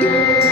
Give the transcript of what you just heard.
Música